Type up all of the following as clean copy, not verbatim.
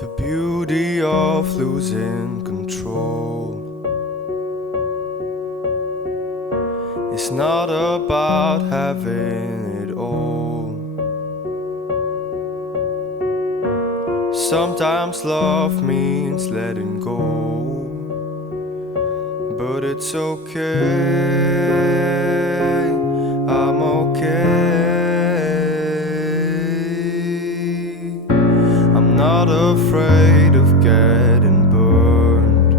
The beauty of losing control. It's not about having it all. Sometimes love means letting go, but it's okay, I'm okay. I'm not afraid of getting burned.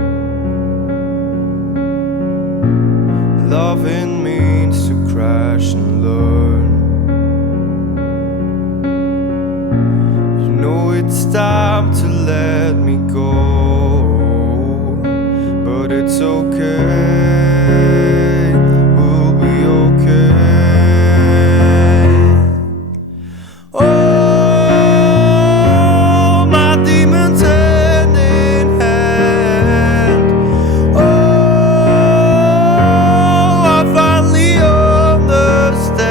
Loving means to crash and learn. You know it's time to let me go, but it's okay, we'll be okay. Oh, my demons hand in hand. Oh, I finally understand.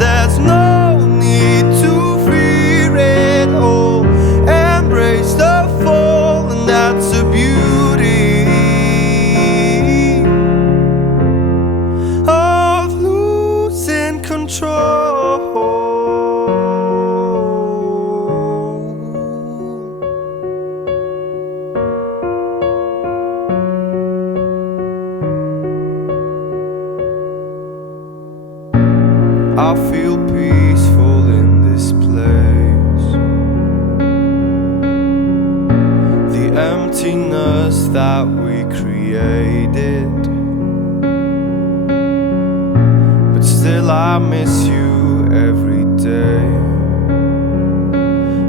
There's no need to fear it all. Embrace the fall, and that's the beauty of losing control. I feel peaceful in this place. The emptiness that we created, but still I miss you every day.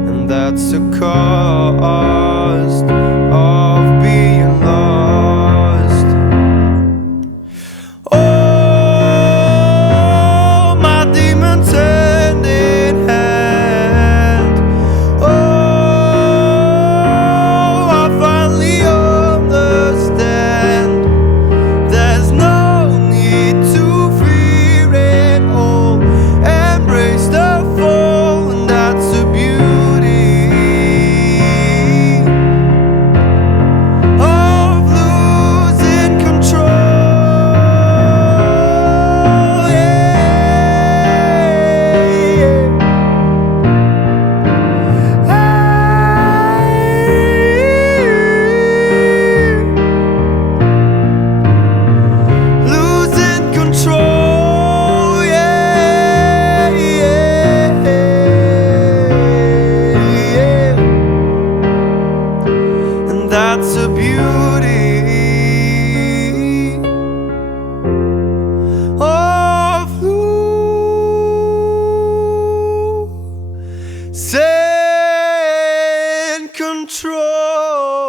And that's the cost of being lost. Oh, my demons hand in hand. Oh, I finally understand. There's no need to fear it all. Embrace the fall, and that's the beauty of losing control. Losing control, yeah, yeah, yeah. And that's the beauty of losing control.